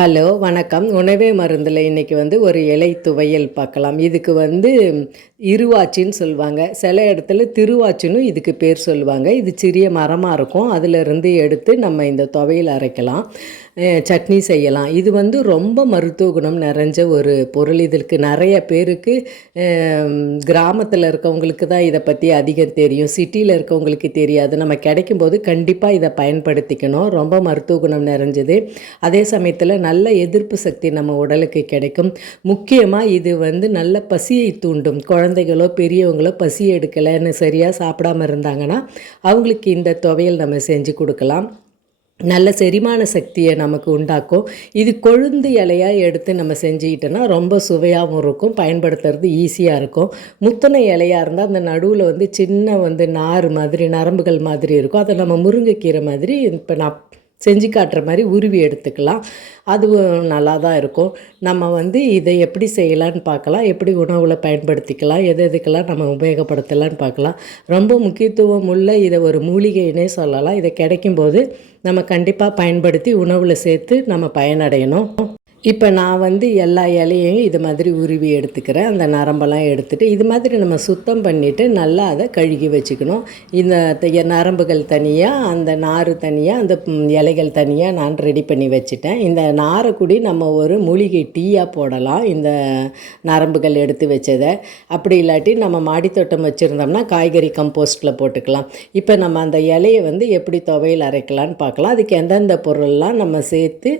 Hello வணக்கம். உணவே மருந்தில் இன்றைக்கி வந்து ஒரு இலை துவையல் பார்க்கலாம். இதுக்கு வந்து இருவாச்சின்னு சொல்லுவாங்க சில இடத்துல திருவாச்சின்னு இதுக்கு பேர் சொல்லுவாங்க இது சிறிய மரமாக இருக்கும். அதிலிருந்து எடுத்து நம்ம இந்த துவையல் அரைக்கலாம். சட்னி செய்யலாம். இது வந்து ரொம்ப மருத்துவ குணம் நிறைஞ்ச ஒரு பொருள். இதற்கு நிறைய பேருக்கு கிராமத்தில் இருக்கவங்களுக்கு தான் இதை பற்றி அதிகம் தெரியும். சிட்டியில் இருக்கவங்களுக்கு தெரியாது. நம்ம கிடைக்கும்போது கண்டிப்பாக இதை பயன்படுத்திக்கணும். ரொம்ப மருத்துவ குணம் நிறைஞ்சது. அதே சமயத்தில் நல்ல எதிர்ப்பு சக்தி நம்ம உடலுக்கு கிடைக்கும். முக்கியமாக இது வந்து நல்ல பசியை தூண்டும். குழந்தைகளோ பெரியவங்களோ பசி எடுக்கலைன்னு சரியாக சாப்பிடாம இருந்தாங்கன்னா அவங்களுக்கு இந்த துவையல் நம்ம செஞ்சு கொடுக்கலாம். நல்ல செரிமான சக்தியை நமக்கு உண்டாக்கும். இது கொழுந்து இலையாக எடுத்து நம்ம செஞ்சுக்கிட்டோன்னா ரொம்ப சுவையாகவும் இருக்கும் பயன்படுத்துறது ஈஸியாக இருக்கும். முத்தனை இலையாக இருந்தால் அந்த நடுவில் வந்து சின்ன வந்து நார் மாதிரி நரம்புகள் மாதிரி இருக்கும். அதை நம்ம முருங்கைக்கீரை மாதிரி இப்போ நான் செஞ்சு காட்டுற மாதிரி உருவி எடுத்துக்கலாம். அதுவும் நல்லா தான் இருக்கும். நம்ம வந்து இதை எப்படி செய்யலான்னு பார்க்கலாம். எப்படி உணவில் பயன்படுத்திக்கலாம். எது எதுக்கெல்லாம் நம்ம உபயோகப்படுத்தலான்னு பார்க்கலாம். ரொம்ப முக்கியத்துவம் உள்ள இதை ஒரு மூலிகைன்னே சொல்லலாம். இதை கிடைக்கும்போது நம்ம கண்டிப்பாக பயன்படுத்தி உணவில் சேர்த்து நம்ம பயனடையணும். இப்போ நான் வந்து எல்லா இலையையும் இது மாதிரி உருவி எடுத்துக்கிறேன். அந்த நரம்பெல்லாம் எடுத்துகிட்டு இது மாதிரி நம்ம சுத்தம் பண்ணிவிட்டு நல்லா அதை கழுகி வச்சுக்கணும். இந்த நரம்புகள் தனியாக அந்த நார் தனியாக அந்த இலைகள் தனியாக நான் ரெடி பண்ணி வச்சுட்டேன். இந்த நாரை கூடி நம்ம ஒரு மூலிகை டீயாக போடலாம். இந்த நரம்புகள் எடுத்து வச்சதை. அப்படி இல்லாட்டி நம்ம மாடித்தோட்டம் வச்சுருந்தோம்னா காய்கறி கம்போஸ்ட்டில் போட்டுக்கலாம். இப்போ நம்ம அந்த இலையை வந்து எப்படி துவையில் அரைக்கலான்னு பார்க்கலாம். அதுக்கு எந்தெந்த பொருள்லாம் நம்ம சேர்த்து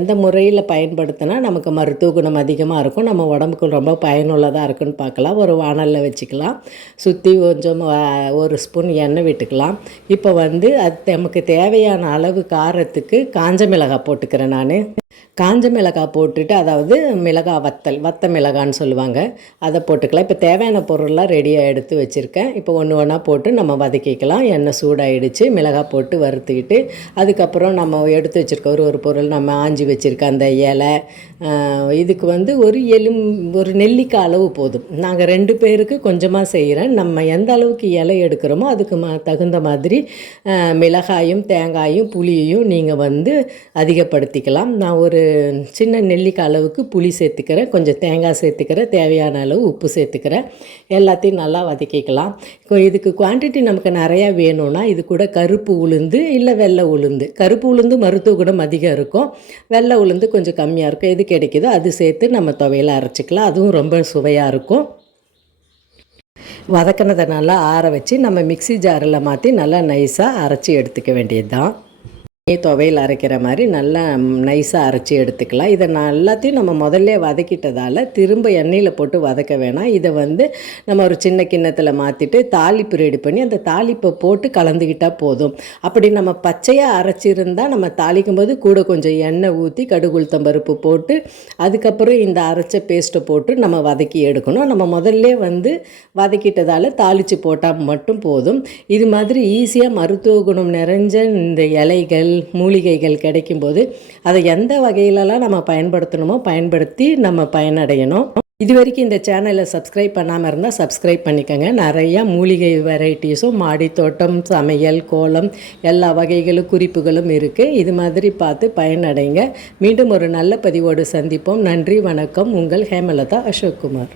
எந்த முறையில் பயன்படுத்தினா நமக்கு மருத்துவ குணம் அதிகமாக இருக்கும். நம்ம உடம்புக்கு ரொம்ப பயனுள்ளதாக இருக்குன்னு பார்க்கலாம். ஒரு வாணலில் வச்சுக்கலாம். சுற்றி கொஞ்சம் ஒரு ஸ்பூன் எண்ணெய் விட்டுக்கலாம். இப்போ வந்து அது நமக்கு தேவையான அளவு காரத்துக்கு காஞ்ச மிளகாய் போட்டுக்கிறேன் நான். காஞ்ச மிளகாய் போட்டுட்டு அதாவது மிளகாய் வத்தல் வத்த மிளகான்னு சொல்லுவாங்க. அதை போட்டுக்கலாம். இப்போ தேவையான பொருள்லாம் ரெடியாக எடுத்து வச்சுருக்கேன். இப்போ ஒன்று ஒன்றா போட்டு நம்ம வதக்கிக்கலாம். எண்ணெய் சூடாகிடுச்சு மிளகாய் போட்டு வறுத்துக்கிட்டு அதுக்கப்புறம் நம்ம எடுத்து வச்சுருக்க ஒரு ஒரு பொருள் நம்ம ஆஞ்சி வச்சுருக்க அந்த இலை இதுக்கு வந்து ஒரு எலும் ஒரு நெல்லிக்காய் அளவு போதும். நாங்கள் ரெண்டு பேருக்கு கொஞ்சமாக செய்கிறேன் நம்ம எந்த அளவுக்கு இலை எடுக்கிறோமோ அதுக்கு ம தகுந்த மாதிரி மிளகாயும் தேங்காயும் புளியையும் நீங்கள் வந்து அதிகப்படுத்திக்கலாம். நான் ஒரு சின்ன நெல்லிக்காய் அளவுக்கு புளி சேர்த்துக்கிறேன். கொஞ்சம் தேங்காய் சேர்த்துக்கிறேன். தேவையான அளவு உப்பு சேர்த்துக்கிறேன். எல்லாத்தையும் நல்லா வதக்கிக்கலாம். இப்போ இதுக்கு குவான்டிட்டி நமக்கு நிறையா வேணும்னா இது கூட கருப்பு உளுந்து இல்லை வெள்ளை உளுந்து. கருப்பு உளுந்து மருத்துவ குணம் அதிகம் இருக்கும். வெள்ளை உளுந்து கொஞ்சம் கம்மியாக இருக்கும். எது கிடைக்குதோ அது சேர்த்து நம்ம துவையில் அரைச்சிக்கலாம். அதுவும் ரொம்ப சுவையாக இருக்கும். வதக்கினதை நல்லா ஆற வச்சு நம்ம மிக்ஸி ஜாரில் மாற்றி நல்லா நைஸாக அரைச்சி எடுத்துக்க வேண்டியது தான் துவையல் அரைக்கிற மாதிரி நல்லா நைஸாக அரைச்சி எடுத்துக்கலாம். இதை நான் எல்லாத்தையும் நம்ம முதல்ல வதக்கிட்டதால் திரும்ப எண்ணெயில் போட்டு வதக்க வேணாம். இதை வந்து நம்ம ஒரு சின்ன கிண்ணத்தில் மாற்றிட்டு தாளிப்பு ரெடி பண்ணி அந்த தாளிப்பை போட்டு கலந்துக்கிட்டால் போதும். அப்படி நம்ம பச்சையாக அரைச்சிருந்தால் நம்ம தாளிக்கும் போது கூட கொஞ்சம் எண்ணெய் ஊற்றி கடுகுளுத்தம்பருப்பு பருப்பு போட்டு அதுக்கப்புறம் இந்த அரைச்ச பேஸ்ட்டை போட்டு நம்ம வதக்கி எடுக்கணும். நம்ம முதல்ல வந்து வதக்கிட்டதால் தாளித்து போட்டால் மட்டும் போதும். இது மாதிரி ஈஸியாக மருத்துவ குணம் நிறைஞ்ச இந்த இலைகள் மூலிகைகள் கிடைக்கும்போது அதை எந்த வகையிலலாம் நம்ம பயன்படுத்தணுமோ பயன்படுத்தி நம்ம பயனடையணும். இது வரைக்கும் இந்த சேனலை சப்ஸ்கிரைப் பண்ணாமல் இருந்தால் சப்ஸ்கிரைப் பண்ணிக்கோங்க. நிறையா மூலிகை வெரைட்டிஸும் மாடி தோட்டம் சமையல் கோலம் எல்லா வகைகளும் குறிப்புகளும் இருக்குது இது மாதிரி பார்த்து பயனடைங்க. மீண்டும் ஒரு நல்ல பதிவோடு சந்திப்போம். நன்றி வணக்கம். உங்கள் ஹேமலதா அசோக்குமார்.